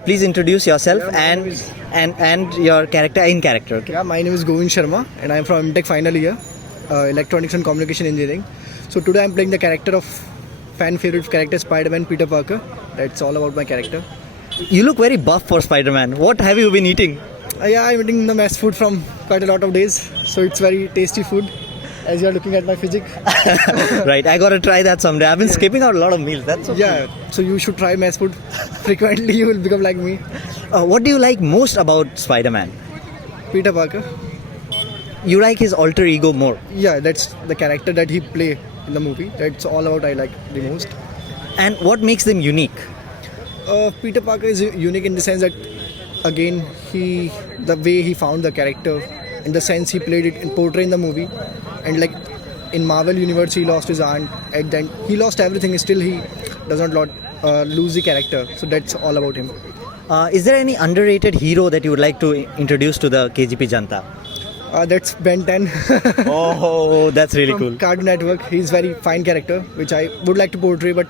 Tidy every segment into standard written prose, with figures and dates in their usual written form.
Please introduce yourself Yeah, my name is- and your character in character. Okay? Yeah, my name is Govind Sharma and I'm from MTech final year, Electronics and Communication Engineering. So today I'm playing the character of fan favorite character Spider-Man Peter Parker. That's all about my character. You look very buff for Spider-Man. What have you been eating? Yeah, I'm eating the mass food from quite a lot of days. So it's very tasty food as you are looking at my physique. Right, I gotta try that someday. I've been skipping out a lot of meals. That's so Yeah, so you should try mass food frequently. You will become like me. cool. What do you like most about Spider-Man? Peter Parker. You like his alter ego more. Yeah, that's the character that he play in the movie. That's all about I like the most. And what makes them unique? Peter Parker is unique in the sense that again the way he found the character, in the sense he played it and portrayed in the movie, and like in Marvel universe he lost his aunt. At then he lost everything. Still he does not lose the character. So that's all about him. Is there any underrated hero that you would like to introduce to the KGP Janta? That's Ben 10 Oh, that's really from cool. Cartoon Network. He's very fine character, which I would like to portray, but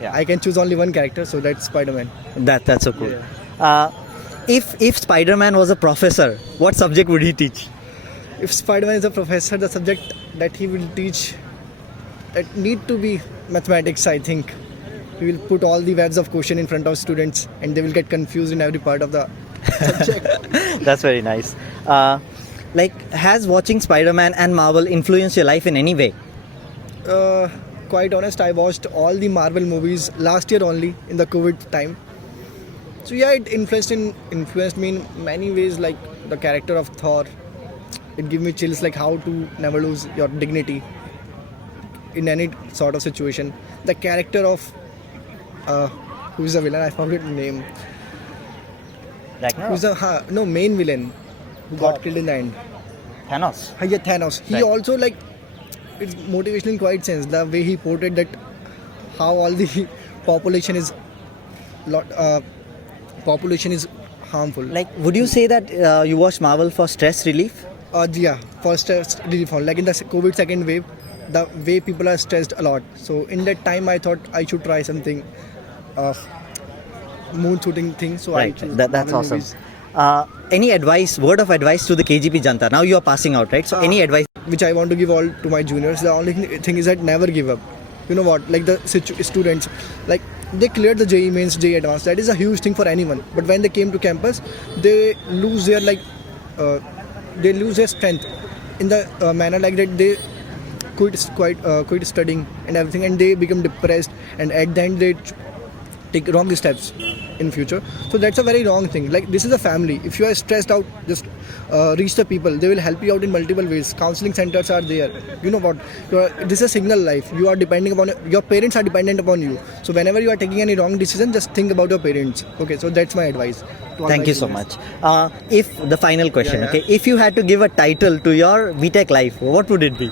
Yeah. I can choose only one character, so that's Spider-Man. That's so cool. If Spider-Man was a professor, what subject would he teach? If Spider-Man is a professor, the subject that he will teach that need to be mathematics, I think. He will put all the webs of question in front of students and they will get confused in every part of the subject. That's very nice. Has watching Spider-Man and Marvel influenced your life in any way? Quite honest, I watched all the Marvel movies last year only in the COVID time. So yeah, it influenced me in many ways, like the character of Thor. It gave me chills, like how to never lose your dignity in any sort of situation. The character of who's the villain? I forget the name. Who's the main villain who got killed in the end? Thanos. Yeah, Thanos. He Right. also like it's motivational in quite sense. The way he portrayed that how all the population is population is harmful. Would you say that you watch Marvel for stress relief? Yeah, first really fun. Like in the COVID second wave, the way people are stressed a lot. So in that time, I thought I should try something moon shooting thing. So I chose That's Marvel awesome. movies, Any word of advice to the KGP Janta? Now you are passing out, right? So any advice? which I want to give all to my juniors. The only thing is that never give up. You know what? Like the students, like they cleared the JEE mains, JEE advanced. That is a huge thing for anyone. But when they came to campus, they lose their strength in the manner like that they quit studying and everything, and they become depressed, and at the end they take wrong steps in future. So that's a very wrong thing. Like this is a family. If you are stressed out, just reach the people. They will help you out in multiple ways. Counseling centers are there. You know what? This is a signal life. You are depending upon your parents are dependent upon you. So whenever you are taking any wrong decision, just think about your parents. Okay, so that's my advice. to all Thank my you so juniors. much. If the final question, Yeah. okay, if you had to give a title to your BTech life, what would it be?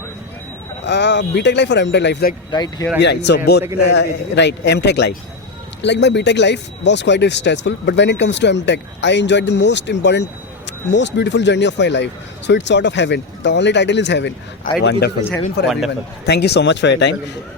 BTech life or MTech life? Like right here. I'm Right. doing So my both, MTech in right? MTech life. Like my BTech life was quite stressful, but when it comes to MTech, I enjoyed the most beautiful journey of my life. So it's sort of heaven. The only title is heaven. I think Wonderful. it is heaven for Wonderful. everyone. Thank you so much for your Thank time. you.